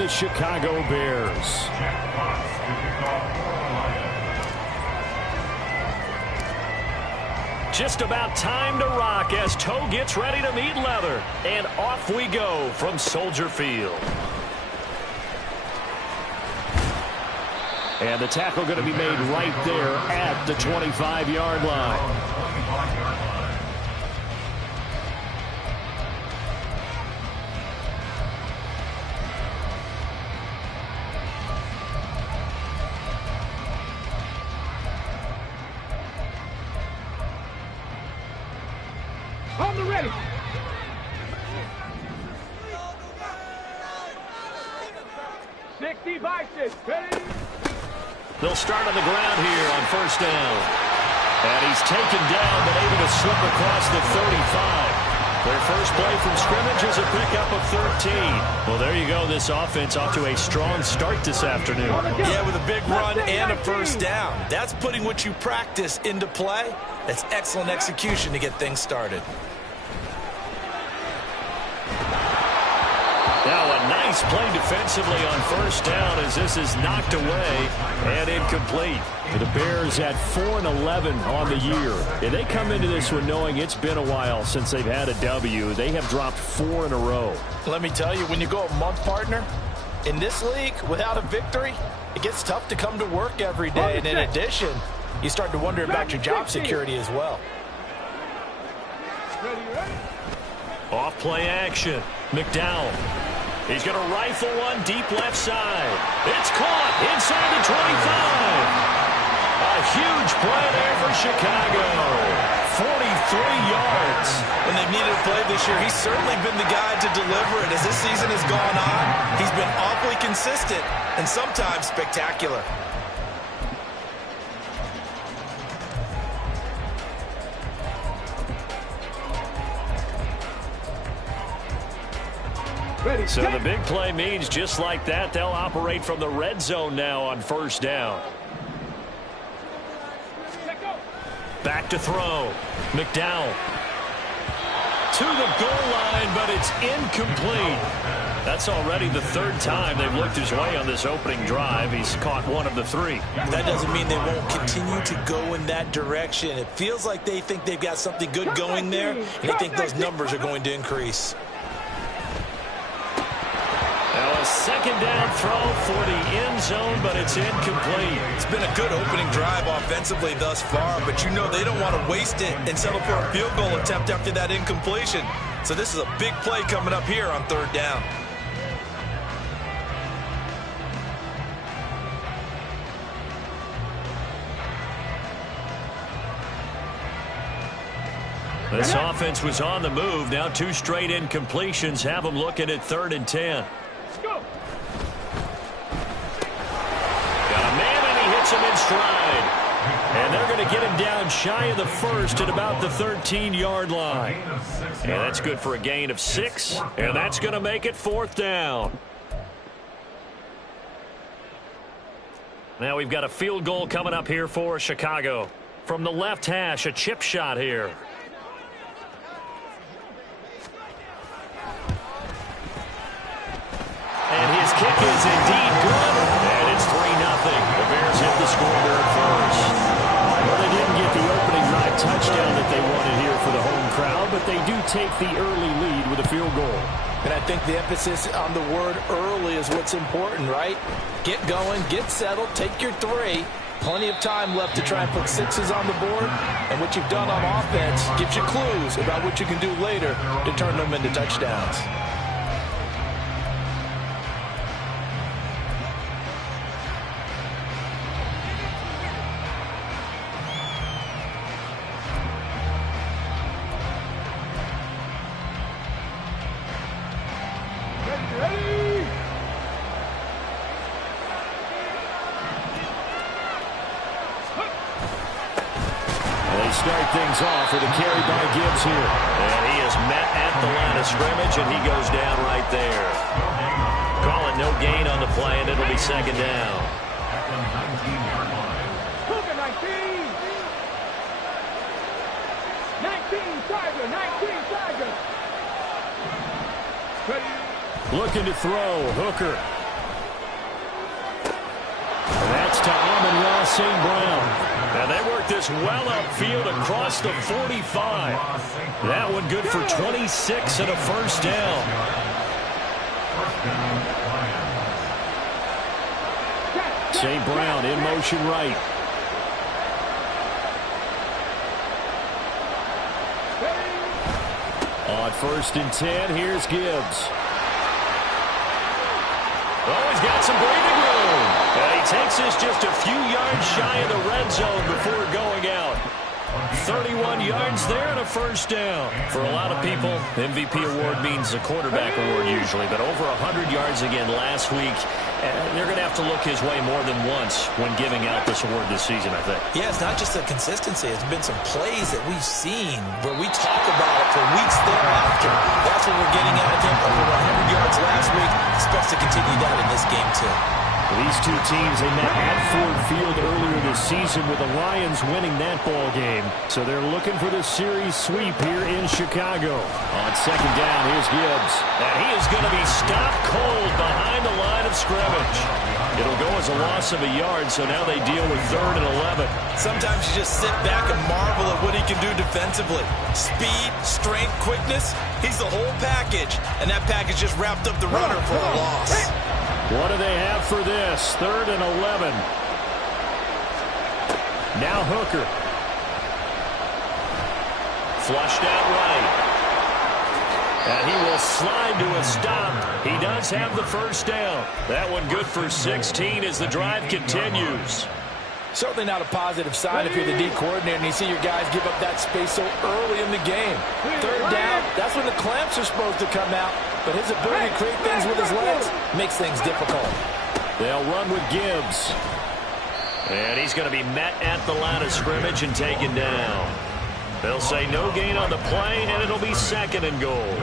the Chicago Bears. Just about time to rock as toe gets ready to meet leather. And off we go from Soldier Field. And the tackle going to be made right there at the 25-yard line. On the ready. Ready. They'll start on the ground here on first down. And he's taken down but able to slip across the 35. Their first play from scrimmage is a pickup of 13. Well, there you go. This offense off to a strong start this afternoon. Yeah, with a big run and a first down. That's putting what you practice into play. That's excellent execution to get things started. Now a nice play defensively on first down as this is knocked away and incomplete. The Bears at 4-11 on the year. And they come into this one knowing it's been a while since they've had a W. They have dropped 4 in a row. Let me tell you, when you go a month, partner, in this league, without a victory, it gets tough to come to work every day. And in addition, you start to wonder about your job security as well. Off play action. McDowell. He's going to rifle one deep left side. It's caught inside the 25. A huge play there for Chicago. 43 yards. When they've needed a play this year, he's certainly been the guy to deliver it. As this season has gone on, he's been awfully consistent and sometimes spectacular. So the big play means just like that, they'll operate from the red zone now on first down. Back to throw. McDowell. To the goal line, but it's incomplete. That's already the third time they've looked his way on this opening drive. He's caught one of the 3. That doesn't mean they won't continue to go in that direction. It feels like they think they've got something good going there, and they think those numbers are going to increase. Now a second down throw for the end zone, but it's incomplete. It's been a good opening drive offensively thus far, but you know they don't want to waste it and settle for a field goal attempt after that incompletion. So this is a big play coming up here on third down. This offense was on the move. Now 2 straight incompletions have them looking at 3rd and 10. Him in stride. And they're going to get him down shy of the first at about the 13-yard line. And that's good for a gain of 6. And that's going to make it 4th down. Now we've got a field goal coming up here for Chicago. From the left hash, a chip shot here. And his kick is indeed good. And it's 3-0. The Bears hit the scoreboard first. Well, they didn't get the opening drive touchdown that they wanted here for the home crowd, but they do take the early lead with a field goal. And I think the emphasis on the word early is what's important, right? Get going, get settled, take your 3. Plenty of time left to try and put 6s on the board. And what you've done on offense gives you clues about what you can do later to turn them into touchdowns. Start things off with a carry by Gibbs here. And he is met at the line of scrimmage, and he goes down right there. Calling no gain on the play, and it'll be 2nd down. Looking to throw. Hooker St. Brown. And they work this well upfield across the 45. That one good for 26 and a first down. St. Brown in motion right. On 1st and 10, here's Gibbs. Oh, he's got some breathing room. And he takes this just a few yards shy of the red zone before going out. 31 yards there and a first down. For a lot of people, MVP award means a quarterback award usually, but over 100 yards again last week. And they're going to have to look his way more than once when giving out this award this season, I think. Yeah, it's not just the consistency. It's been some plays that we've seen where we talk about it for weeks thereafter. That's what we're getting out of him. Over 100 yards last week. Expects to continue that in this game, too. These two teams, they met at Ford Field earlier this season with the Lions winning that ball game. So they're looking for the series sweep here in Chicago. On 2nd down, here's Gibbs. And he is going to be stopped cold behind the line of scrimmage. It'll go as a loss of a yard, so now they deal with 3rd and 11. Sometimes you just sit back and marvel at what he can do defensively. Speed, strength, quickness, he's the whole package. And that package just wrapped up the runner for a loss. What do they have for this? 3rd and 11. Now Hooker. Flushed out right. And he will slide to a stop. He does have the first down. That one good for 16 as the drive continues. Certainly not a positive sign if you're the D coordinator and you see your guys give up that space so early in the game. 3rd down, that's when the clamps are supposed to come out. But his ability to create things with his legs makes things difficult. They'll run with Gibbs. And he's going to be met at the line of scrimmage and taken down. They'll say no gain on the play, and it'll be 2nd and goal.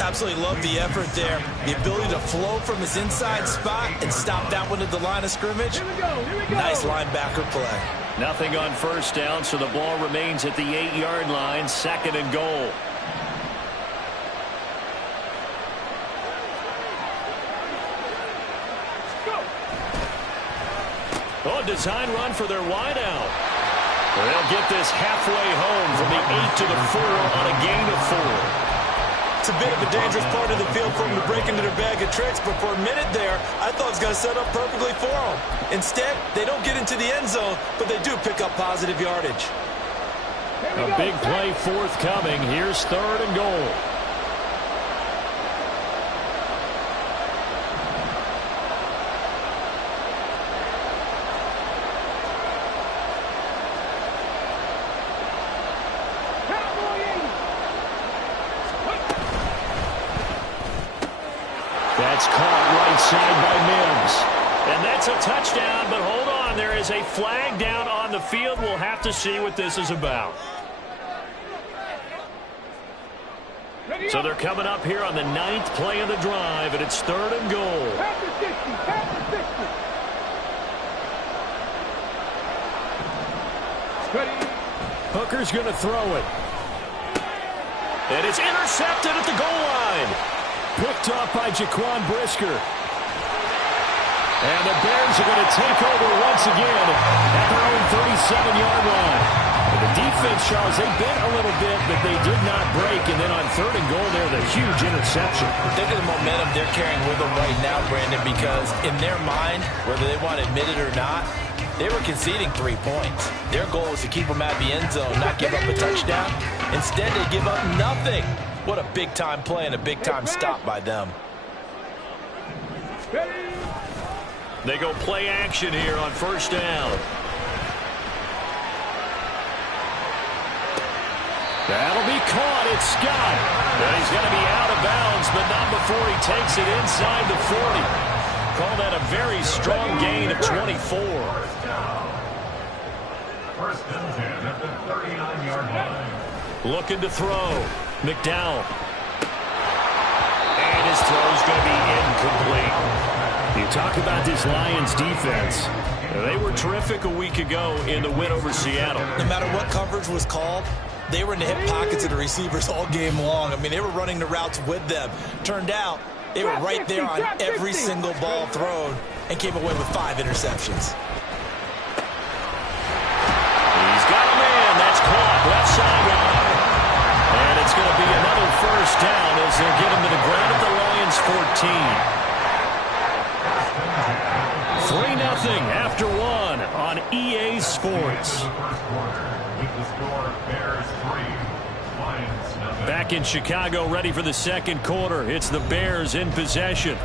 Absolutely love the effort there. The ability to flow from his inside spot and stop that one at the line of scrimmage. Here we go. Nice linebacker play. Nothing on 1st down, so the ball remains at the 8-yard line, 2nd and goal. Oh, design run for their wideout. They'll get this halfway home from the 8 to the 4 on a gain of 4. It's a bit of a dangerous part of the field for them to break into their bag of tricks, but for a minute there, I thought it was going to set up perfectly for them. Instead, they don't get into the end zone, but they do pick up positive yardage. A big play forthcoming. Here's 3rd and goal. That's caught right side by Mims. And that's a touchdown, but hold on. There is a flag down on the field. We'll have to see what this is about. So they're coming up here on the 9th play of the drive, and it's 3rd and goal. Hooker's going to throw it. And it's intercepted at the goal line. Picked off by Jaquan Brisker. And the Bears are going to take over once again at their own 37-yard line. And the defense, Charles, they bent a little bit, but they did not break. And then on 3rd and goal, there's a huge interception. Think of the momentum they're carrying with them right now, Brandon, because in their mind, whether they want to admit it or not, they were conceding 3 points. Their goal was to keep them at the end zone, not give up a touchdown. Instead, they give up nothing. What a big-time play and a big-time stop by them. They go play action here on 1st down. That'll be caught. It's Scott. And he's going to be out of bounds, but not before he takes it inside the 40. Call that a very strong gain of 24. 1st and 10 at the 39-yard line. Looking to throw. McDowell. And his throw's going to be incomplete. You talk about this Lions defense. They were terrific a week ago in the win over Seattle. No matter what coverage was called, they were in the hip pockets of the receivers all game long. I mean, they were running the routes with them. Turned out, they were right there on every single ball thrown and came away with 5 interceptions. sideline. And it's going to be another first down as they'll get him to the ground at the Lions 14. 3-0 after one on EA Sports. Back in Chicago, ready for the second quarter. It's the Bears in possession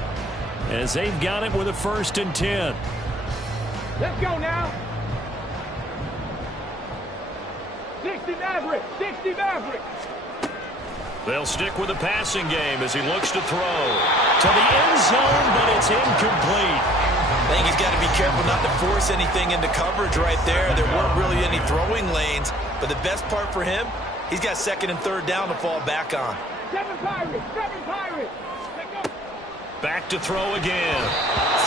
as they've got it with a 1st and 10. Let's go now. 60 Maverick. 60 Maverick. They'll stick with the passing game as he looks to throw to the end zone, but it's incomplete. I think he's got to be careful not to force anything into coverage right there. There weren't really any throwing lanes, but the best part for him, he's got 2nd and 3rd down to fall back on. 7 Pirates. 7 Pirates. Let's go. Back to throw again.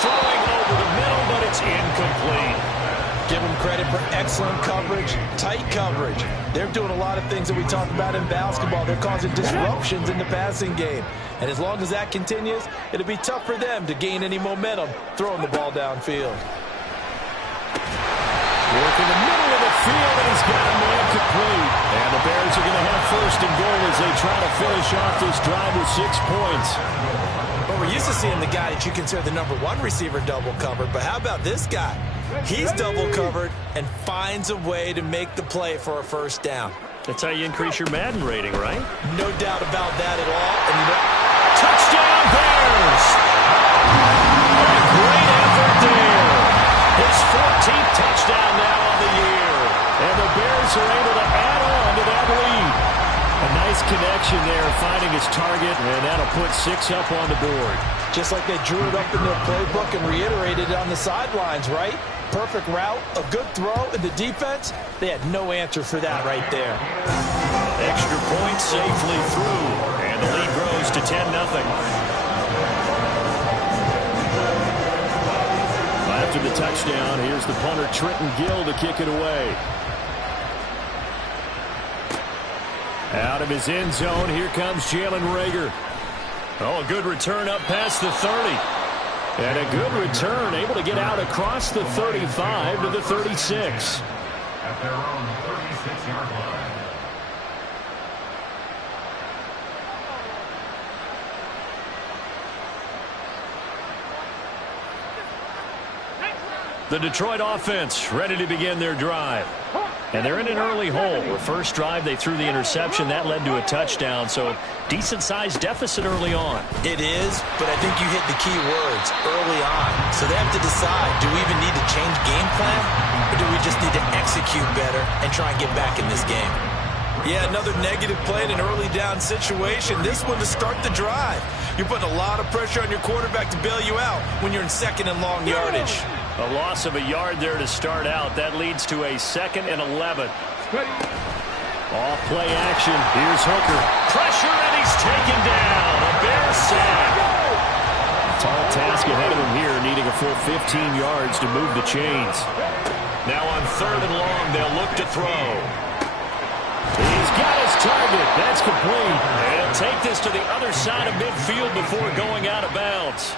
Throwing over the middle, but it's incomplete. Give them credit for excellent coverage, tight coverage. They're doing a lot of things that we talk about in basketball. They're causing disruptions in the passing game. And as long as that continues, it'll be tough for them to gain any momentum throwing the ball downfield. Work in the middle of the field, and he's got a man complete. And the Bears are going to have 1st and goal as they try to finish off this drive with 6 points. But we're used to seeing the guy that you consider the #1 receiver double covered. But how about this guy? He's double covered and finds a way to make the play for a 1st down. That's how you increase your Madden rating, right? No doubt about that at all. And touchdown Bears! A great effort there. His 14th touchdown now on the year. And the Bears are able to add on to that lead. A nice connection there, finding his target, and that'll put 6 up on the board. Just like they drew it up in their playbook and reiterated it on the sidelines, right? Perfect route, a good throw, and the defense, they had no answer for that right there. Extra point safely through, and the lead grows to 10-0. After the touchdown, here's the punter Trenton Gill to kick it away. Out of his end zone, here comes Jalen Reagor. Oh, a good return up past the 30. And a good return, able to get out across the 35 to the 36. At their own 36-yard line. The Detroit offense ready to begin their drive. And they're in an early hole. The first drive, they threw the interception. That led to a touchdown, so decent-sized deficit early on. It is, but I think you hit the key words, early on. So they have to decide, do we even need to change game plan, or do we just need to execute better and try and get back in this game? Yeah, another negative play in an early down situation. This one to start the drive. You're putting a lot of pressure on your quarterback to bail you out when you're in 2nd and long yardage. A loss of a yard there to start out. That leads to a 2nd and 11. Off play action. Here's Hooker. Pressure, and he's taken down. A Bear sack. Tall task ahead of him here, needing a full 15 yards to move the chains. Now on 3rd and long, they'll look to throw. He's got his target. That's complete. And he'll take this to the other side of midfield before going out of bounds.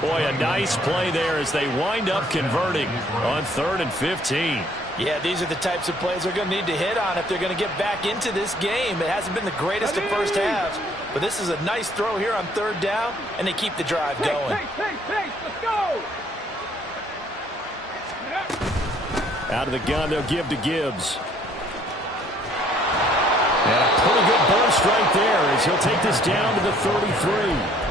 Boy, a nice play there as they wind up converting on 3rd and 15. Yeah, these are the types of plays they're going to need to hit on if they're going to get back into this game. It hasn't been the greatest of first halves, but this is a nice throw here on 3rd down, and they keep the drive going. Let's go! Out of the gun, they'll give to Gibbs. And a pretty good burst right there as he'll take this down to the 33.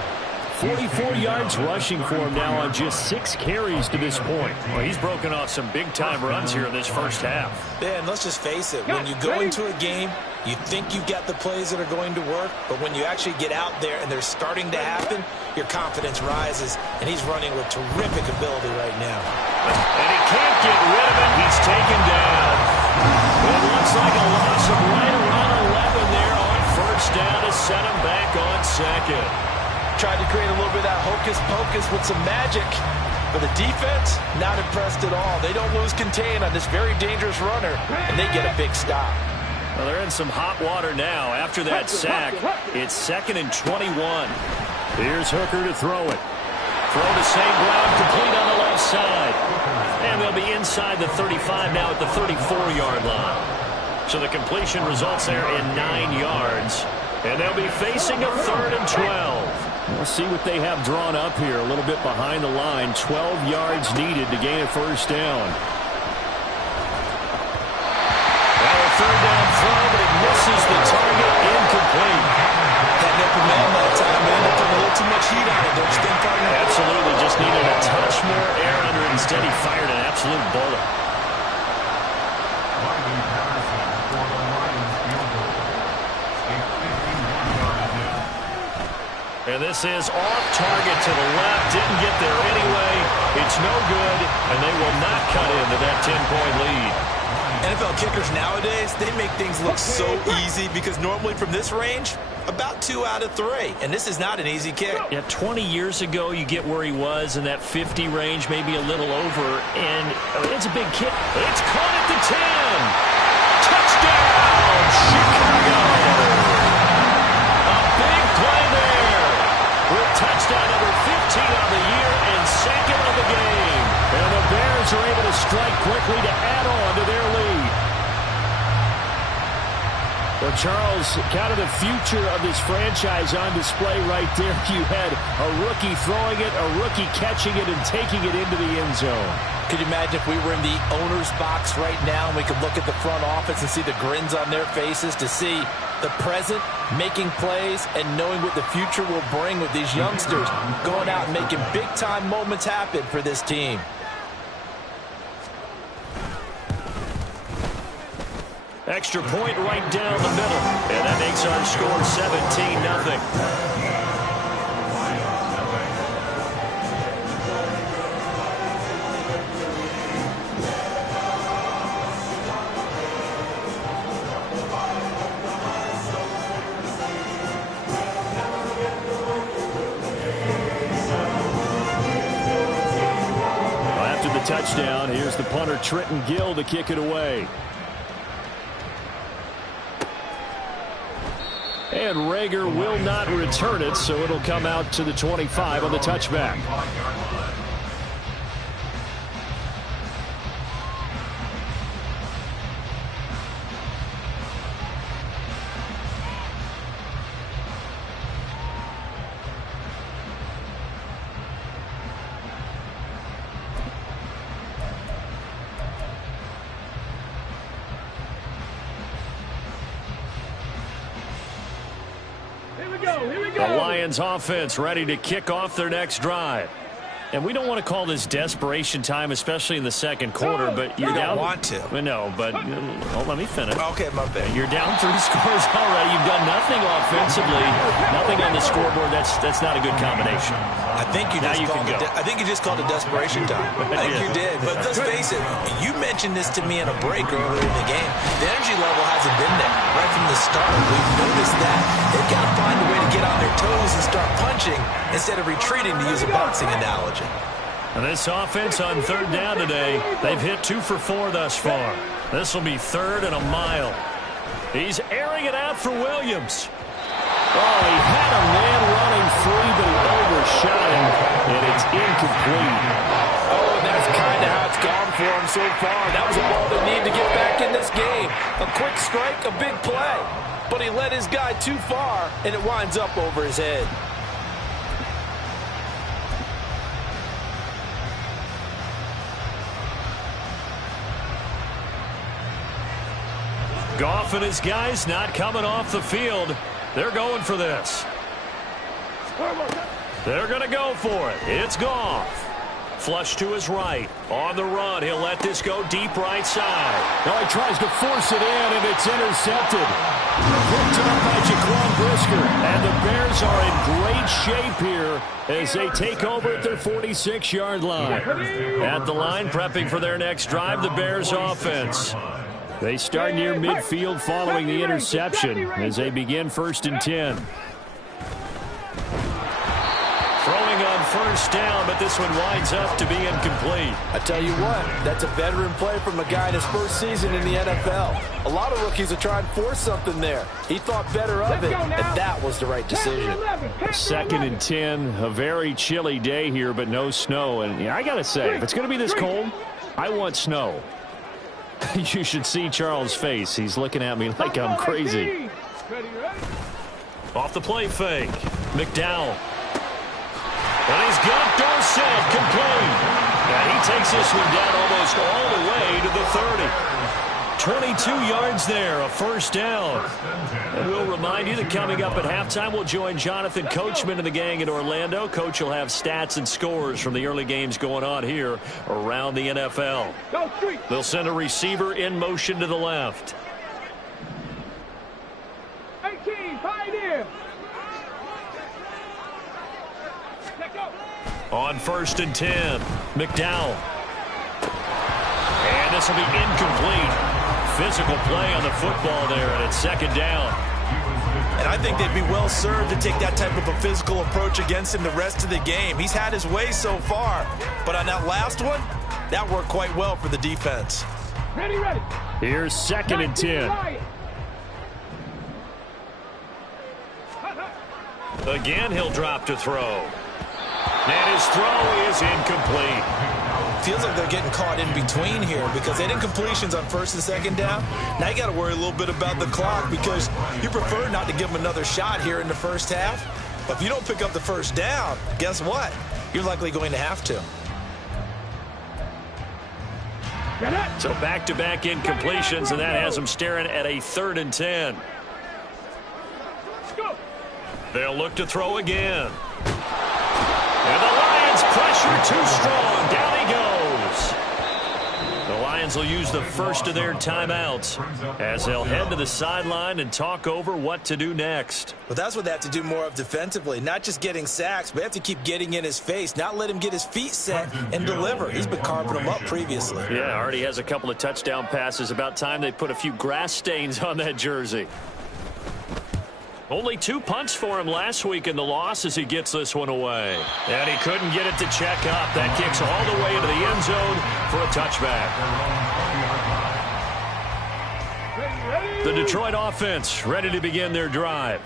44 yards rushing for him now on just 6 carries to this point. Well, he's broken off some big-time runs here in this first half. Yeah, and let's just face it. When you go into a game, you think you've got the plays that are going to work, but when you actually get out there and they're starting to happen, your confidence rises, and he's running with terrific ability right now. And he can't get rid of it. He's taken down. It looks like a loss of right around 11 there on 1st down to set him back on 2nd. Tried to create a little bit of that hocus-pocus with some magic. But the defense, not impressed at all. They don't lose contain on this very dangerous runner, and they get a big stop. Well, they're in some hot water now after that sack. It's 2nd and 21. Here's Hooker to throw it. Throw to St. Brown, complete on the left side. And they'll be inside the 35 now at the 34-yard line. So the completion results there in 9 yards. And they'll be facing a 3rd and 12. We'll see what they have drawn up here. A little bit behind the line. 12 yards needed to gain a first down. Now a 3rd down throw, but it misses the target. Incomplete. Had no command that time, man. They're putting a little too much heat on it, don't you think, partner? Absolutely. Just needed a touch more air under it. Instead, he fired an absolute bullet. And this is off target to the left. Didn't get there anyway. It's no good, and they will not cut into that 10-point lead. NFL kickers nowadays, they make things look so easy because normally from this range, about 2 out of 3. And this is not an easy kick. Yeah, 20 years ago, you get where he was in that 50 range, maybe a little over, and it's a big kick. It's caught at the 10. Touchdown, Chicago. A big play there with touchdown number 15 on the year and 2nd of the game. And the Bears are able to strike quickly to add on to their lead. Well, Charles, kind of the future of this franchise on display right there. You had a rookie throwing it, a rookie catching it, and taking it into the end zone. Could you imagine if we were in the owner's box right now and we could look at the front office and see the grins on their faces, to see the present making plays and knowing what the future will bring with these youngsters going out and making big-time moments happen for this team. Extra point right down the middle. And that makes our score 17-0. After the touchdown, here's the punter, Trenton Gill, to kick it away. And Rager will not return it, so it'll come out to the 25 on the touchback. The Lions offense ready to kick off their next drive. And we don't want to call this desperation time, especially in the second quarter, but you're down. Want to. No, but let me finish. Okay, my bad. You're down 3 scores already. You've done nothing offensively, nothing on the scoreboard. That's not a good combination. I think you just called it desperation time. I think you did. But let's face it, you mentioned this to me in a break earlier in the game. The energy level hasn't been there right from the start. We've noticed that. They've got to find a way to get on their toes and start punching instead of retreating, to use a boxing analogy. And this offense on 3rd down today, they've hit 2 for 4 thus far. This will be 3rd and a mile. He's airing it out for Williams. Oh, he had a man running free, but he overshot him, and it's incomplete. Oh, and that's kind of how it's gone for him so far. That was a ball they need to get back in this game. A quick strike, a big play. But he led his guy too far, and it winds up over his head. Goff and his guys not coming off the field. They're going for this. They're going to go for it. It's Goff. Flush to his right. On the run, he'll let this go deep right side. Well, he tries to force it in, and it's intercepted. Picked up by Jaquan Brisker. And the Bears are in great shape here as they take over at their 46-yard line. At the line, prepping for their next drive, the Bears offense. They start near midfield following the interception as they begin 1st and 10. Throwing on 1st down, but this one winds up to be incomplete. I tell you what, that's a veteran play from a guy in his 1st season in the NFL. A lot of rookies are trying to force something there. He thought better of it, and that was the right decision. 2nd and 10, a very chilly day here, but no snow. And I got to say, if it's going to be this cold, I want snow. You should see Charles' face. He's looking at me like I'm crazy. Ready, ready? Off the play fake. McDowell. And he's got Dorsett complete. And he takes this one down almost all the way to the 30. 22 yards there, a first down. And we'll remind you that coming up at halftime, we'll join Jonathan Coachman and the gang in Orlando. Coach will have stats and scores from the early games going on here around the NFL. Go street. They'll send a receiver in motion to the left. 18, Pioneer. Let go. On 1st and 10, McDowell. And this will be incomplete. Physical play on the football there, and it's 2nd down. And I think they'd be well served to take that type of a physical approach against him the rest of the game. He's had his way so far, but on that last one, that worked quite well for the defense. Ready, ready. Here's 2nd and 10. Again, he'll drop to throw. And his throw is incomplete. Feels like they're getting caught in between here because they didn't completions on 1st and 2nd down. Now you got to worry a little bit about the clock because you prefer not to give them another shot here in the first half. But if you don't pick up the first down, guess what? You're likely going to have to. So back-to-back incompletions, and that has them staring at a 3rd and 10. They'll look to throw again. And the Lions pressure too strong. Down he goes. The Lions will use the first of their timeouts as they'll head to the sideline and talk over what to do next. But that's what they have to do more of defensively, not just getting sacks, but they have to keep getting in his face, not let him get his feet set and deliver. He's been carving them up previously. Yeah, already has a couple of touchdown passes. About time they put a few grass stains on that jersey. Only 2 punts for him last week in the loss as he gets this one away. And he couldn't get it to check up. That kicks all the way into the end zone for a touchback. The Detroit offense ready to begin their drive.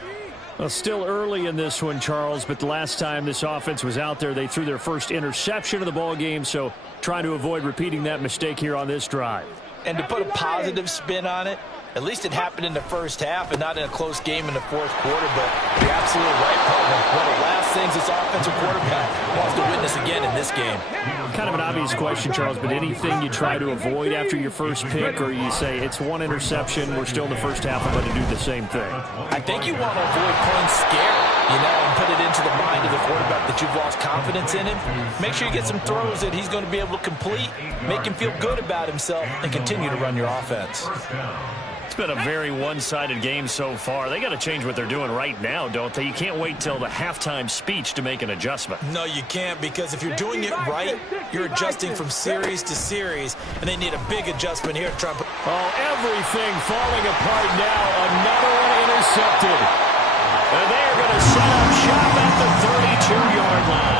Well, still early in this one, Charles, but the last time this offense was out there, they threw their first interception of the ball game, so trying to avoid repeating that mistake here on this drive. And to put a positive spin on it, at least it happened in the first half and not in a close game in the 4th quarter, but you're absolutely right, partner. One of the last things this offensive quarterback wants to witness again in this game. Kind of an obvious question, Charles, but anything you try to avoid after your first pick, or you say it's one interception, we're still in the first half, I'm going to do the same thing? I think you want to avoid playing scared, and put it into the mind of the quarterback that you've lost confidence in him. Make sure you get some throws that he's going to be able to complete, make him feel good about himself, and continue to run your offense. It's been a very one-sided game so far. They got to change what they're doing right now, don't they? You can't wait till the halftime speech to make an adjustment. No, you can't, because if you're doing it right, you're adjusting from series to series, and they need a big adjustment here to try and put... Oh, everything falling apart now. Another one intercepted. And they're going to set up shop at the 32-yard line.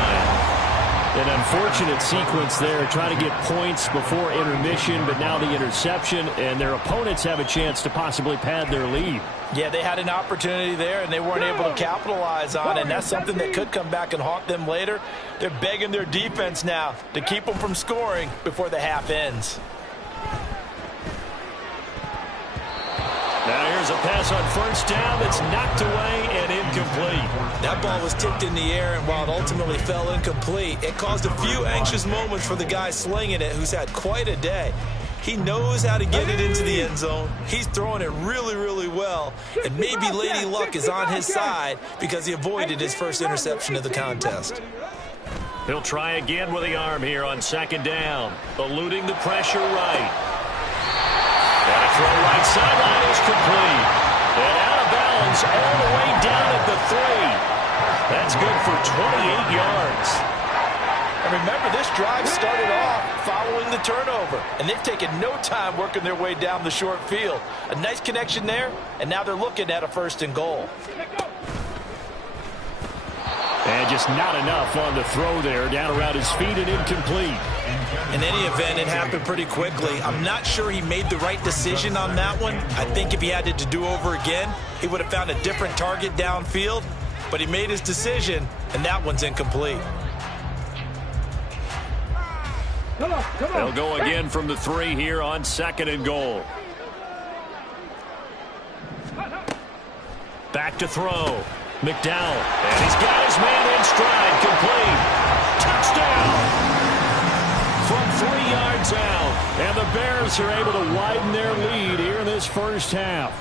An unfortunate sequence there, trying to get points before intermission, but now the interception, and their opponents have a chance to possibly pad their lead. Yeah, they had an opportunity there, and they weren't able to capitalize on it, and that's something that could come back and haunt them later. They're begging their defense now to keep them from scoring before the half ends. Now here's a pass on 1st down that's knocked away and incomplete. That ball was tipped in the air, and while it ultimately fell incomplete, it caused a few anxious moments for the guy slinging it, who's had quite a day. He knows how to get it into the end zone. He's throwing it really, really well, and maybe Lady Luck is on his side because he avoided his first interception of the contest. He'll try again with the arm here on 2nd down, eluding the pressure right. And a throw right sideline is complete. And out of bounds all the way down at the 3. That's good for 28 yards. And remember, this drive started off following the turnover, and they've taken no time working their way down the short field. A nice connection there, and now they're looking at a 1st and goal. And just not enough on the throw there, down around his feet and incomplete. In any event, it happened pretty quickly. I'm not sure he made the right decision on that one. I think if he had it to do over again, he would have found a different target downfield. But he made his decision, and that one's incomplete. Come on. They'll go again from the 3 here on 2nd and goal. Back to throw. McDowell. And he's got his man in stride. Complete. Touchdown. From 3 yards out. And the Bears are able to widen their lead here in this first half.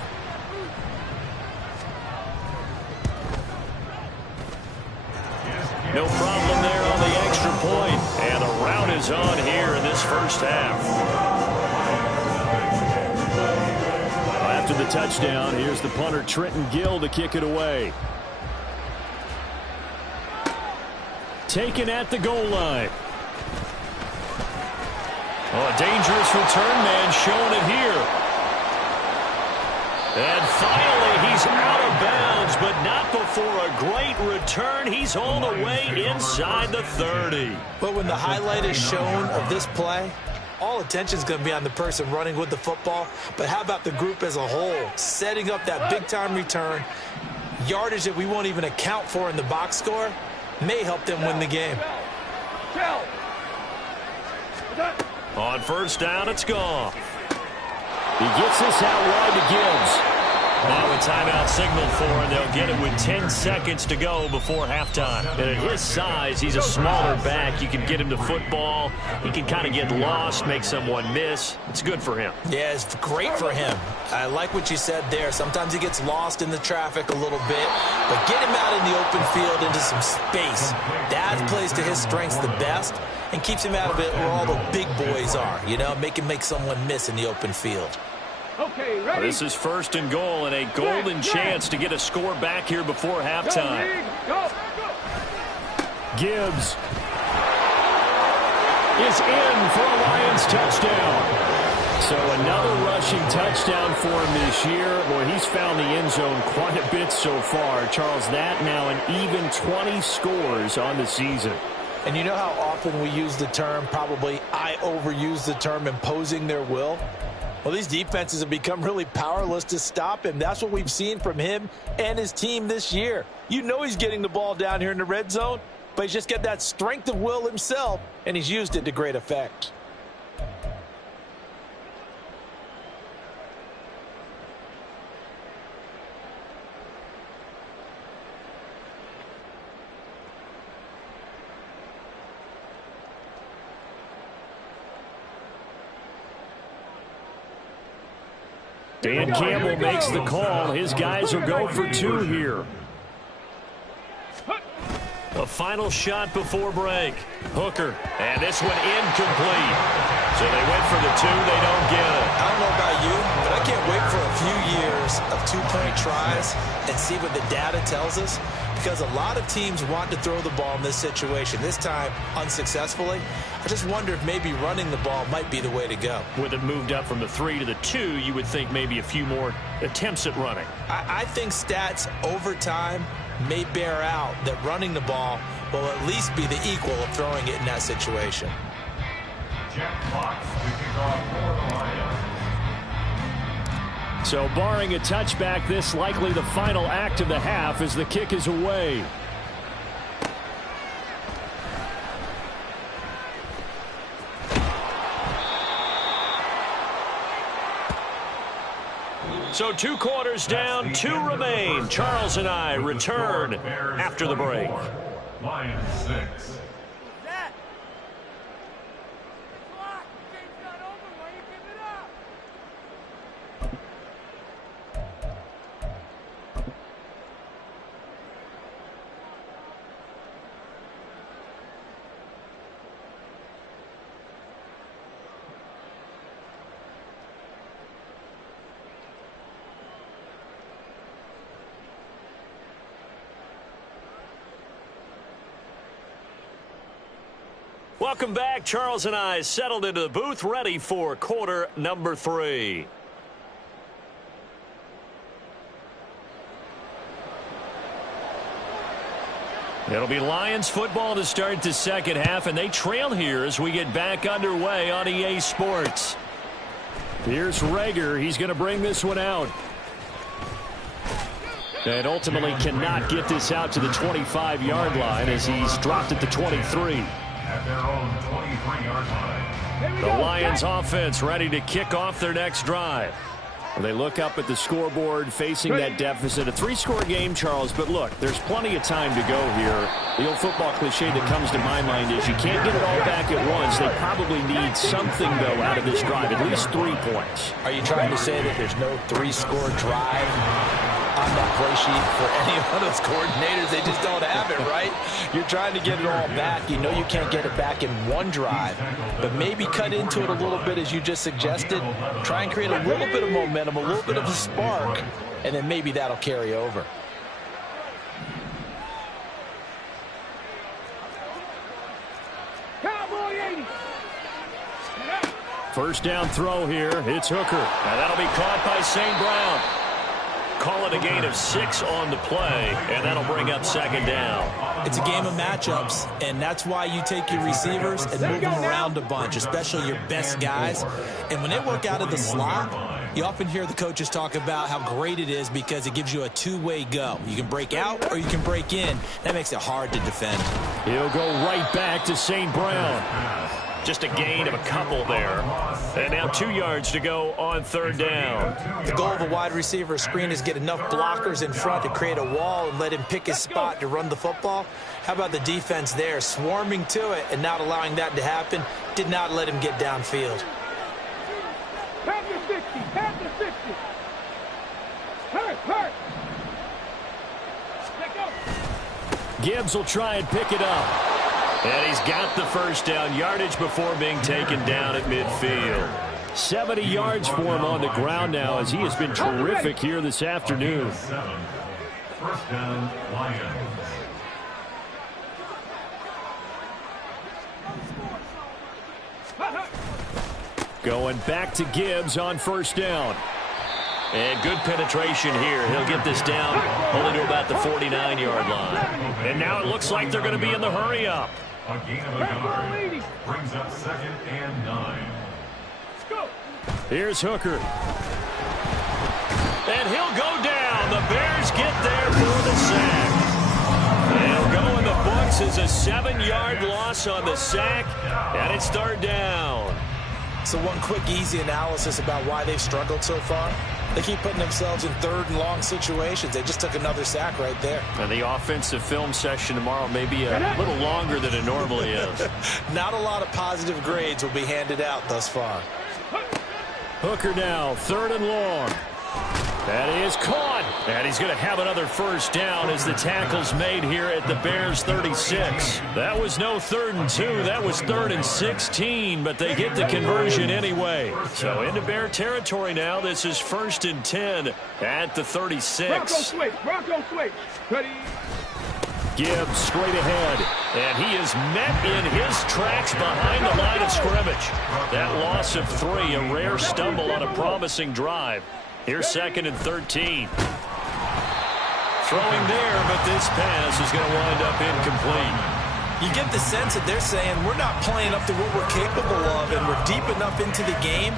No problem there on the extra point. And the rout is on here in this first half. After the touchdown, here's the punter Trenton Gill to kick it away. Taken at the goal line. Oh, a dangerous return man showing it here. And finally, he's out of bounds, but not before a great return. He's all the way inside the 30. But when the highlight is shown of this play, all attention is going to be on the person running with the football. But how about the group as a whole, setting up that big-time return, yardage that we won't even account for in the box score, may help them win the game. On first down, it's Goff. He gets this out wide to Gibbs. Now a timeout signal for him. They'll get it with 10 seconds to go before halftime. And at his size, he's a smaller back. You can get him to football. He can kind of get lost, make someone miss. It's good for him. Yeah, it's great for him. I like what you said there. Sometimes he gets lost in the traffic a little bit, but get him out in the open field into some space. That plays to his strengths the best and keeps him out of it where all the big boys are, you know, make him make someone miss in the open field. Okay, ready? This is 1st and goal and a golden chance to get a score back here before halftime. Go. Gibbs is in for a Lions touchdown. So another rushing touchdown for him this year. Boy, he's found the end zone quite a bit so far. Charles, that now an even 20 scores on the season. And you know how often we use the term, probably I overuse the term, imposing their will? Well, these defenses have become really powerless to stop him. That's what we've seen from him and his team this year. You know he's getting the ball down here in the red zone, but he's just got that strength of will himself, and he's used it to great effect. Dan Campbell makes the call. His guys will go for 2 here. A final shot before break. Hooker. And this one incomplete. So they went for the 2. They don't get it. I don't know about you, but I can't wait for a few years of 2-point tries and see what the data tells us. Because a lot of teams want to throw the ball in this situation. This time, unsuccessfully. I just wonder if maybe running the ball might be the way to go. With it moved up from the 3 to the 2, you would think maybe a few more attempts at running. I think stats over time may bear out that running the ball will at least be the equal of throwing it in that situation. Jeff Fox kicking off for the Lions. So barring a touchback, this likely the final act of the half as the kick is away. So 2 quarters down, 2 remain. Charles and I return after the break. Lions 6. Welcome back. Charles and I settled into the booth, ready for quarter number 3. It'll be Lions football to start the second half, and they trail here as we get back underway on EA Sports. Here's Rager. He's going to bring this one out. And ultimately cannot get this out to the 25-yard line as he's dropped at the 23. At their own 23-yard line. The Lions offense ready to kick off their next drive. They look up at the scoreboard facing that deficit. A 3-score game, Charles, but look, there's plenty of time to go here. The old football cliche that comes to my mind is you can't get it all back at once. They probably need something, though, out of this drive, at least 3 points. Are you trying to say that there's no 3-score drive on that play sheet for any of those coordinators? They just don't have it, right? You're trying to get it all back. You know you can't get it back in one drive, but maybe cut into it a little bit as you just suggested. Try and create a little bit of momentum, a little bit of a spark, and then maybe that'll carry over. Cowboy 80. First down throw here. It's Hooker. And that'll be caught by St. Brown. Call it a gain of 6 on the play, and that'll bring up second down. It's a game of matchups, and that's why you take your receivers and move them around a bunch, especially your best guys. And when they work out of the slot, you often hear the coaches talk about how great it is because it gives you a two-way go. You can break out or you can break in. That makes it hard to defend. He'll go right back to St. Brown. Just a gain of a couple there. And now 2 yards to go on third down. The goal of a wide receiver screen is get enough blockers in front to create a wall and let him pick his spot to run the football. How about the defense there, swarming to it and not allowing that to happen? Did not let him get downfield. Past the 60. Past the 60. Hurt. Let go. Gibbs will try and pick it up. And he's got the first down, yardage before being taken down at midfield. 70 yards for him on the ground now as he has been terrific here this afternoon. First down, Lions. Going back to Gibbs on first down. And good penetration here. He'll get this down only to about the 49-yard line. And now it looks like they're going to be in the hurry-up. A gain of a yard. Brings up second and 9. Here's Hooker. And he'll go down. The Bears get there for the sack. They'll go in the books as a 7-yard loss on the sack. And it's third down. So one quick, easy analysis about why they've struggled so far. They keep putting themselves in third and long situations. They just took another sack right there. And the offensive film session tomorrow may be a little longer than it normally is. Not a lot of positive grades will be handed out thus far. Hooker now, third and long. That is caught. And he's going to have another first down as the tackle's made here at the Bears 36. That was no 3rd and 2. That was 3rd and 16, but they get the conversion anyway. So into Bear territory now. This is 1st and 10 at the 36. Bronco switch. Ready. Gibbs straight ahead. And he is met in his tracks behind the line of scrimmage. That loss of 3, a rare stumble on a promising drive. Here's 2nd and 13. Throwing there, but this pass is going to wind up incomplete. You get the sense that they're saying we're not playing up to what we're capable of, and we're deep enough into the game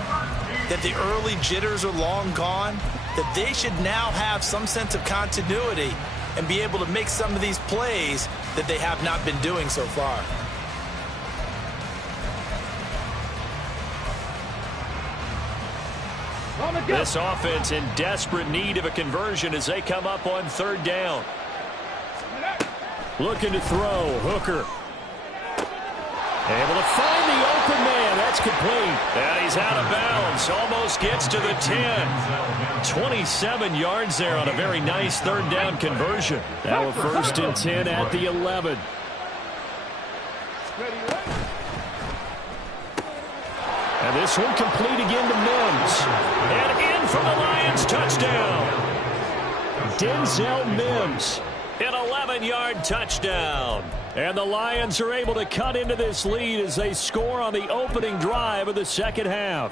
that the early jitters are long gone, that they should now have some sense of continuity and be able to make some of these plays that they have not been doing so far. This offense in desperate need of a conversion as they come up on third down. Looking to throw. Hooker. Able to find the open man. That's complete. And he's out of bounds. Almost gets to the 10. 27 yards there on a very nice third down conversion. Now a 1st and 10 at the 11. And this one complete again to Mims. And in for the Lions, touchdown. Denzel Mims. An 11-yard touchdown. And the Lions are able to cut into this lead as they score on the opening drive of the second half.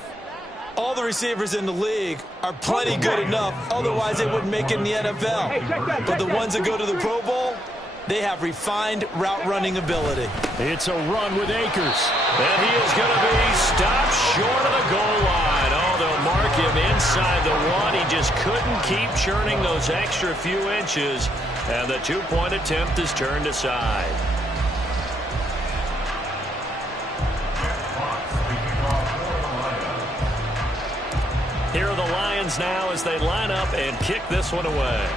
All the receivers in the league are plenty good enough. Otherwise, they wouldn't make it in the NFL. But the ones that go to the Pro Bowl, they have refined route running ability. It's a run with Akers. And he is going to be stopped short of the goal line. Oh, they'll mark him inside the 1. He just couldn't keep churning those extra few inches. And the 2-point attempt is turned aside. Lions now as they line up and kick this one away.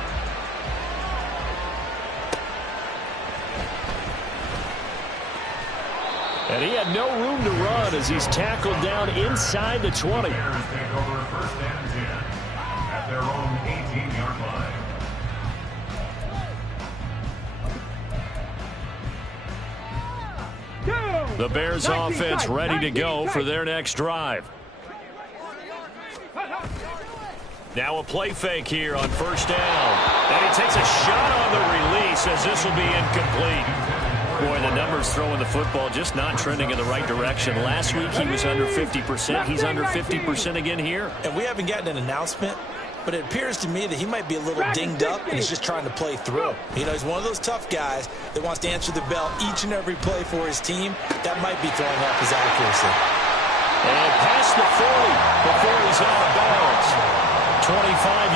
And he had no room to run as he's tackled down inside the 20. Bears take over first and 10 at their own 18-yard line. The Bears offense ready to go for their next drive. Now a play fake here on first down. And he takes a shot on the release as this will be incomplete. Boy, the numbers throwing the football just not trending in the right direction. Last week he was under 50%. He's under 50% again here. And we haven't gotten an announcement, but it appears to me that he might be a little dinged up and he's just trying to play through. You know, he's one of those tough guys that wants to answer the bell each and every play for his team. That might be throwing off his accuracy. And past the 40 before he's out of bounds. 25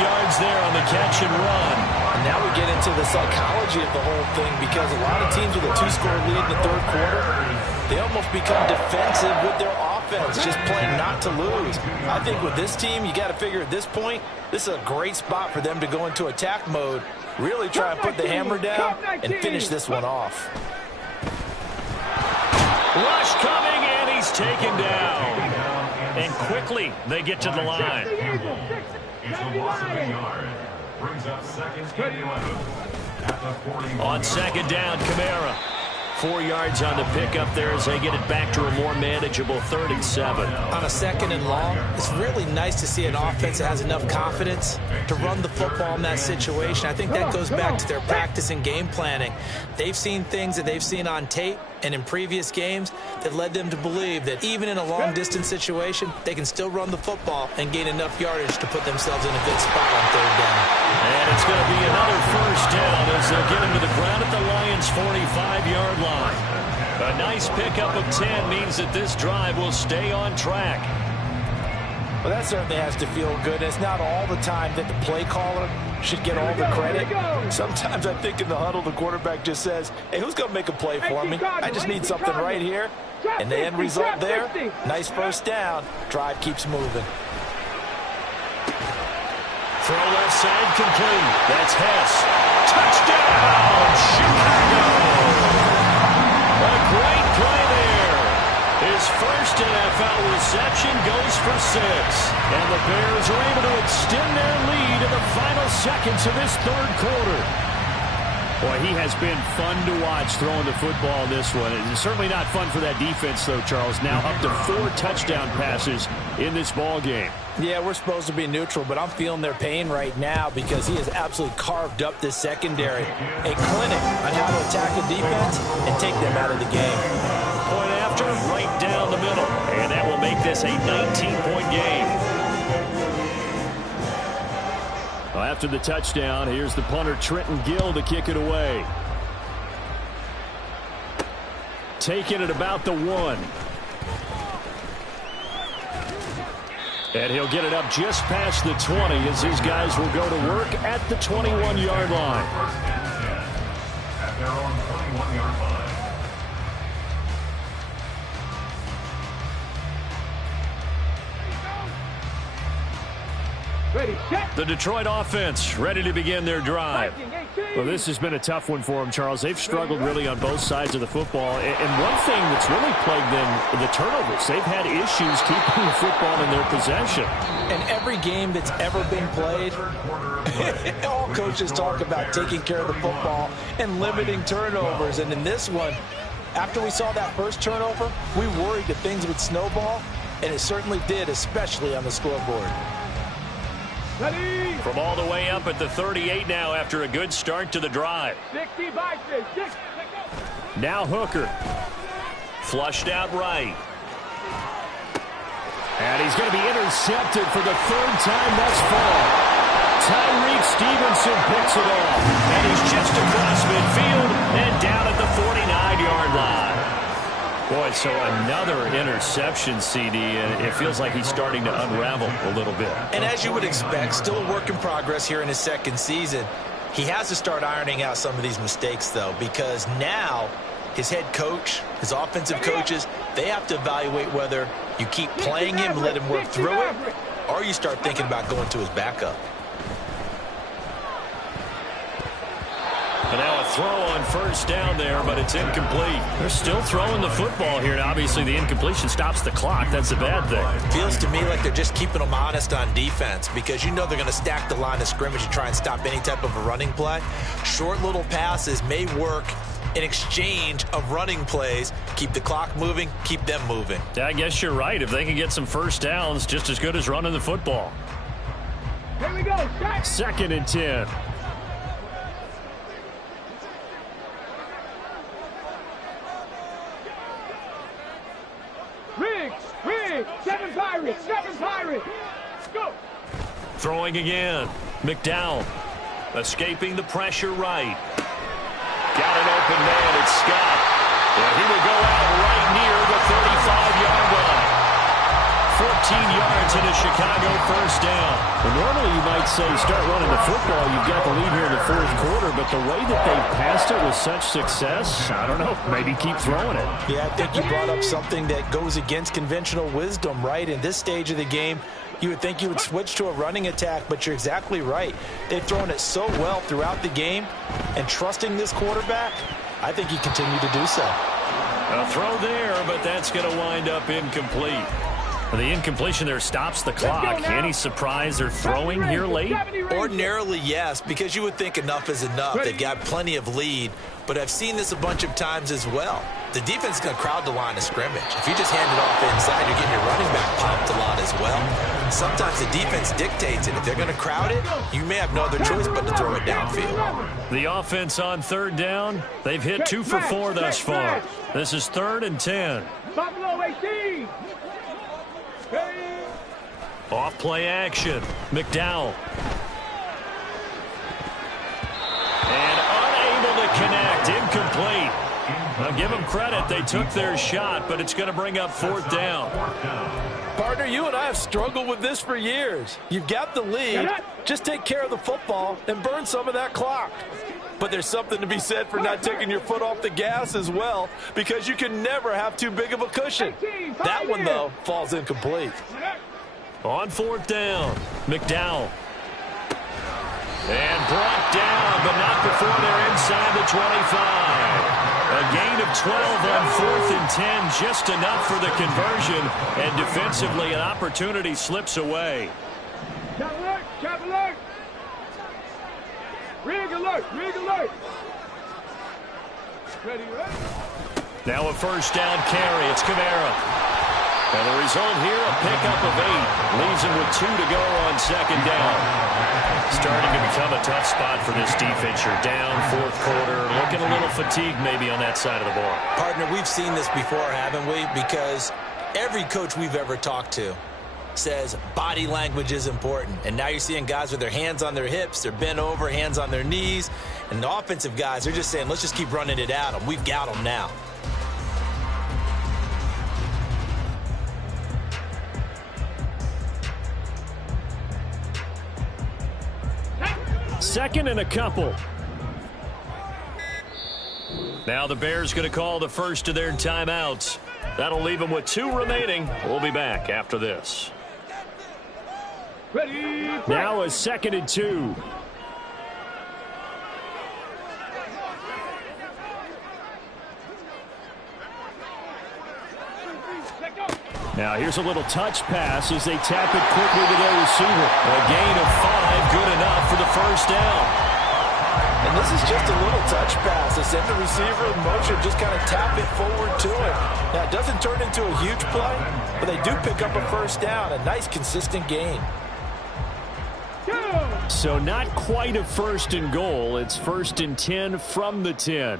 yards there on the catch and run. And now we get into the psychology of the whole thing, because a lot of teams with a 2-score lead in the third quarter, they almost become defensive with their offense, just playing not to lose. I think with this team, you got to figure at this point, this is a great spot for them to go into attack mode, really try and put the hammer down and finish this one off. Rush coming, and he's taken down. And quickly, they get to the line. It's a loss of a yard. Brings up second and 11 at the 41. On second down, Kamara. 4 yards on the pickup there as they get it back to a more manageable 37. On a second and long, it's really nice to see an offense that has enough confidence to run the football in that situation. I think that goes back to their practice and game planning. They've seen things that they've seen on tape and in previous games that led them to believe that even in a long-distance situation, they can still run the football and gain enough yardage to put themselves in a good spot on third down. And it's going to be another first down as they'll get him to the ground at the Lions' 45-yard line. A nice pickup of 10 means that this drive will stay on track. Well, that certainly has to feel good. It's not all the time that the play caller should get all the credit. Sometimes I think in the huddle, the quarterback just says, hey, who's going to make a play for me? I just need something right here. And the end result there, nice first down. Drive keeps moving. Throw left side complete. That's Hess. Touchdown, Chicago! A great play there. His first NFL reception goes for 6. And the Bears are able to extend their lead in the final seconds of this third quarter. Boy, he has been fun to watch throwing the football in this one. It's certainly not fun for that defense, though, Charles. Now up to 4 touchdown passes in this ball game. Yeah, we're supposed to be neutral, but I'm feeling their pain right now because he has absolutely carved up this secondary. A clinic on how to attack a defense and take them out of the game. Point after, right down the middle. And that will make this a 19-point game. Well, after the touchdown, here's the punter, Trenton Gill, to kick it away. Taking it about the 1. And he'll get it up just past the 20 as these guys will go to work at the 21-yard line. At their own 21-yard line. Ready, set. The Detroit offense ready to begin their drive. Well, this has been a tough one for them, Charles. They've struggled really on both sides of the football. And one thing that's really plagued them, the turnovers. They've had issues keeping the football in their possession. And every game that's ever been played, all coaches talk about taking care of the football and limiting turnovers. And in this one, after we saw that first turnover, we worried that things would snowball, and it certainly did, especially on the scoreboard. Ready. From all the way up at the 38 now after a good start to the drive. 60 by 6. Now Hooker. Flushed out right. And he's going to be intercepted for the 3rd time thus far. Tyreek Stevenson picks it off. And he's just across midfield and down at the 49-yard line. Boy, so another interception, CD, and it feels like he's starting to unravel a little bit. And as you would expect, still a work in progress here in his second season. He has to start ironing out some of these mistakes, though, because now his head coach, his offensive coaches, they have to evaluate whether you keep playing him and let him work through it, or you start thinking about going to his backup. And now a throw on first down there, but it's incomplete. They're still throwing the football here, and obviously the incompletion stops the clock. That's a bad thing. Feels to me like they're just keeping them honest on defense because you know they're going to stack the line of scrimmage and try and stop any type of a running play. Short little passes may work in exchange of running plays. Keep the clock moving, keep them moving. I guess you're right. If they can get some first downs, just as good as running the football. Here we go. Shot. 2nd and 10. Riggs, 7 Pirates, go. Throwing again. McDowell escaping the pressure right. Got an open man. It's Scott. And he will go out right near the 35-yard line. 14 yards in a Chicago first down. Well, normally you might say start running the football. You've got the lead here in the 4th quarter, but the way that they passed it with such success, I don't know, maybe keep throwing it. Yeah, I think you brought up something that goes against conventional wisdom, right? In this stage of the game, you would think you would switch to a running attack, but you're exactly right. They've thrown it so well throughout the game, and trusting this quarterback, I think he continued to do so. A throw there, but that's going to wind up incomplete. The incompletion there stops the clock. Any surprise they're throwing here late? Ordinarily, yes, because you would think enough is enough. They've got plenty of lead, but I've seen this a bunch of times as well. The defense is going to crowd the line of scrimmage. If you just hand it off inside, you're getting your running back popped a lot as well. Sometimes the defense dictates it. If they're going to crowd it, you may have no other choice but to throw it downfield. The offense on 3rd down, they've hit 2 for 4 thus far. This is 3rd and 10. Buffalo 18. Off play action. McDowell. And unable to connect. Incomplete. Now give them credit. They took their shot, but it's going to bring up 4th down. Partner, you and I have struggled with this for years. You've got the lead. Just take care of the football and burn some of that clock. But there's something to be said for not taking your foot off the gas as well, because you can never have too big of a cushion. That one, though, falls incomplete. On 4th down, McDowell. And brought down, but not before they're inside the 25. A gain of 12 on 4th and 10, just enough for the conversion. And defensively, an opportunity slips away. Chop alert. Rig alert. Ready. Now a first down carry. It's Kamara. And the result here, a pickup of 8. Leaves him with 2 to go on 2nd down. Starting to become a tough spot for this defense. You're down 4th quarter. Looking a little fatigued maybe on that side of the ball. Partner, we've seen this before, haven't we? Because every coach we've ever talked to says body language is important. And now you're seeing guys with their hands on their hips, they're bent over, hands on their knees. And the offensive guys, they're just saying, let's just keep running it at them. We've got them now. Second and a couple. Now the Bears going to call the first of their timeouts. That'll leave them with 2 remaining. We'll be back after this. Ready. Now a 2nd and 2. Now here's a little touch pass as they tap it quickly to their receiver. A gain of 5, good enough for the first down. And this is just a little touch pass. They send the receiver in motion, just kind of tap it forward to him. Now, it doesn't turn into a huge play, but they do pick up a first down, a nice, consistent gain. So not quite a 1st and goal. It's 1st and 10 from the 10.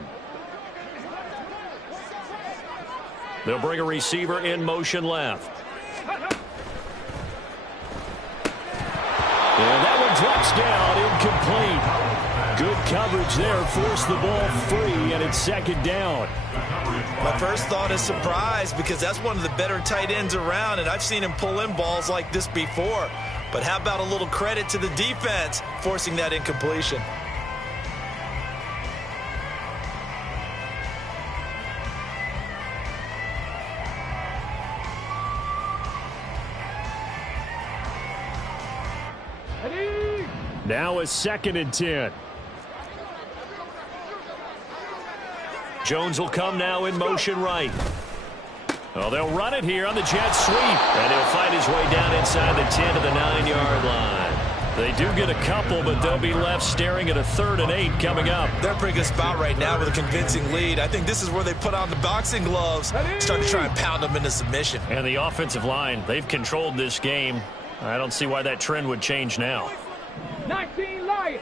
They'll bring a receiver in motion left. And that one drops down, incomplete. Good coverage there, forced the ball free, and it's 2nd down. My first thought is surprise, because that's one of the better tight ends around, and I've seen him pull in balls like this before. But how about a little credit to the defense forcing that incompletion? Now a 2nd and 10. Jones will come now in motion right. Well, they'll run it here on the jet sweep. And he'll fight his way down inside the 10 to the 9-yard line. They do get a couple, but they'll be left staring at a 3rd and 8 coming up. They're in a pretty good spot right now with a convincing lead. I think this is where they put on the boxing gloves, start to try and pound them into submission. And the offensive line, they've controlled this game. I don't see why that trend would change now. 19 Lions.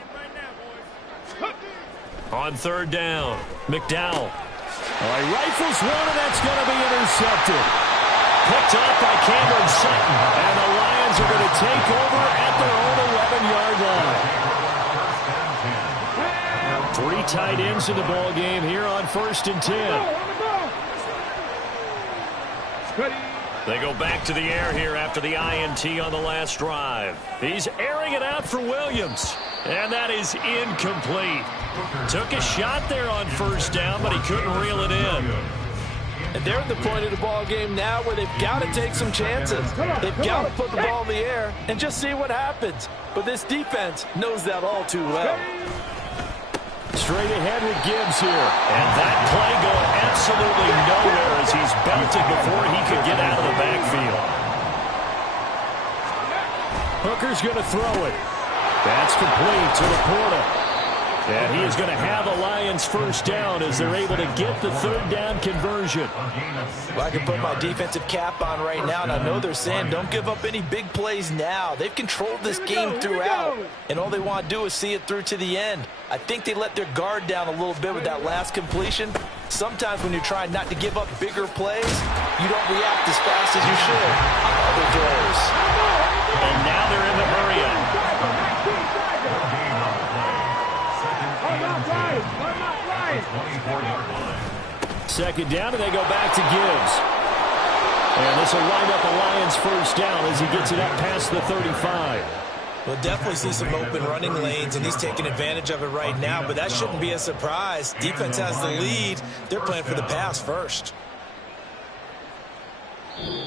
On 3rd down, McDowell. He rifles one, and that's going to be intercepted. Picked up by Cameron Sutton. And the Lions are going to take over at their own 11-yard line. 3 tight ends in the ball game here on 1st and 10. They go back to the air here after the INT on the last drive. He's airing it out for Williams. And that is incomplete. Took a shot there on 1st down, but he couldn't reel it in. And they're at the point of the ball game now where they've got to take some chances. They've got to put the ball in the air and just see what happens. But this defense knows that all too well. Straight ahead with Gibbs here. And that play going absolutely nowhere as he's belted before he could get out of the backfield. Hooker's going to throw it. That's complete to Laporta. And he is going to have a Lions 1st down as they're able to get the 3rd down conversion. Well, I can put my defensive cap on right now, and I know they're saying don't give up any big plays now. They've controlled this game throughout, and all they want to do is see it through to the end. I think they let their guard down a little bit with that last completion. Sometimes when you're trying not to give up bigger plays, you don't react as fast as you should on other throws. And now they're in the hurry-up. 2nd down, and they go back to Gibbs. And this will wind up a Lions 1st down as he gets it up past the 35. We'll definitely see some open running lanes, and he's taking advantage of it right now, but that shouldn't be a surprise. Defense has the lead. They're playing for the pass first.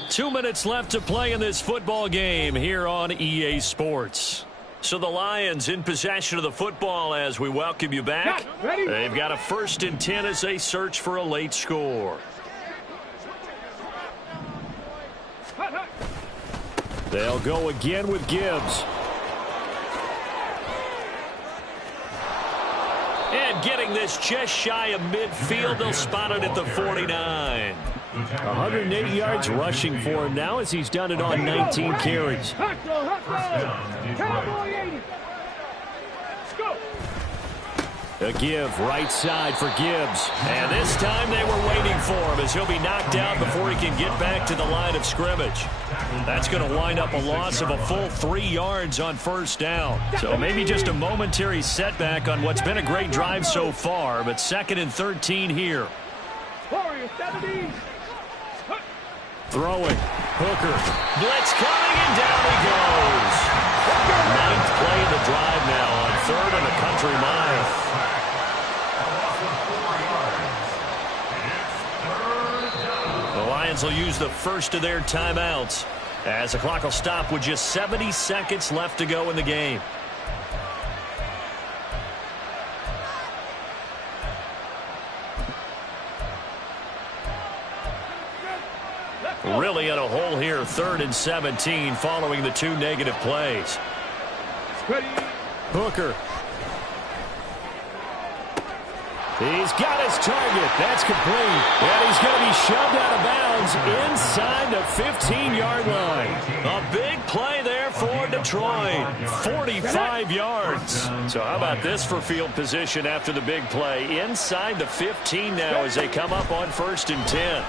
2 minutes left to play in this football game here on EA Sports. So the Lions in possession of the football as we welcome you back. They've got a 1st and 10 as they search for a late score. They'll go again with Gibbs. And getting this just shy of midfield, they'll spot it at the 49. 180 yards rushing for him now as he's done it on 19 carries. A give right side for Gibbs. And this time they were waiting for him as he'll be knocked out before he can get back to the line of scrimmage. That's going to wind up a loss of a full 3 yards on 1st down. So maybe just a momentary setback on what's been a great drive so far, but 2nd and 13 here. Throwing. Hooker. Blitz coming, and down he goes. 9th play of the drive now on 3rd and a country mile. The Lions will use the first of their timeouts as the clock will stop with just 70 seconds left to go in the game. Really in a hole here, 3rd and 17 following the 2 negative plays. Hooker. He's got his target. That's complete. And he's going to be shoved out of bounds inside the 15-yard line. A big play there for Detroit. 45 yards. So how about this for field position after the big play? Inside the 15 now as they come up on 1st and 10.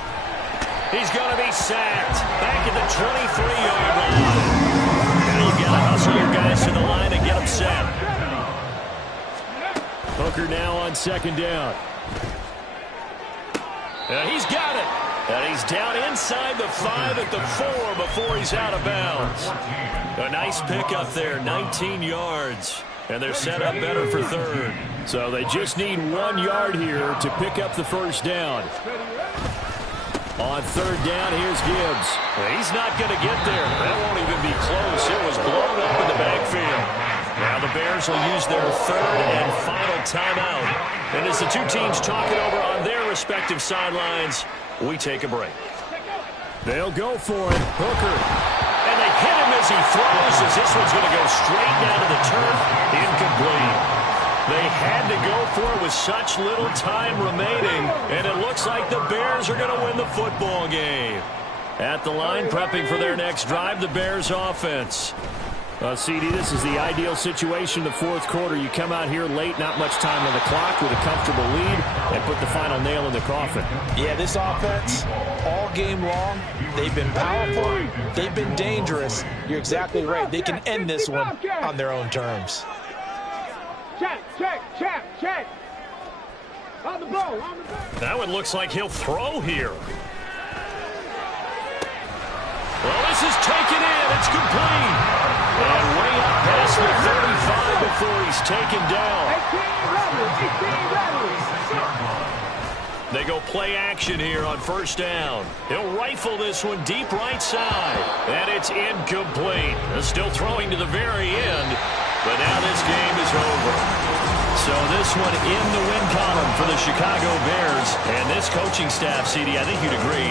He's going to be sacked. Back at the 23-yard line. Now you've got to hustle your guys to the line and get them set. Hooker now on 2nd down. He's got it. And he's down inside the 5 at the 4 before he's out of bounds. A nice pickup there, 19 yards. And they're set up better for 3rd. So they just need 1 yard here to pick up the 1st down. On 3rd down, here's Gibbs. He's not going to get there. That won't even be close. It was blown up in the backfield. Now the Bears will use their third and final timeout. And as the two teams talk it over on their respective sidelines, we take a break. They'll go for it. Hooker. And they hit him as he throws, as this one's going to go straight down to the turf. Incomplete. They had to go for it with such little time remaining, and it looks like the Bears are going to win the football game. At the line, prepping for their next drive, the Bears offense. CD, this is the ideal situation in the fourth quarter. You come out here late, not much time on the clock, with a comfortable lead, and put the final nail in the coffin. Yeah, this offense, all game long, they've been powerful, they've been dangerous. You're exactly right. They can end this one on their own terms. Check, check, check, check. On the ball, on the ball. Now it looks like he'll throw here. Well, this is taken in. It's complete. And way up past the 35 before he's taken down. 18 They go play action here on first down. He'll rifle this one deep right side. And it's incomplete. Still throwing to the very end. But now this game is over. So this one in the win column for the Chicago Bears. And this coaching staff, CD, I think you'd agree,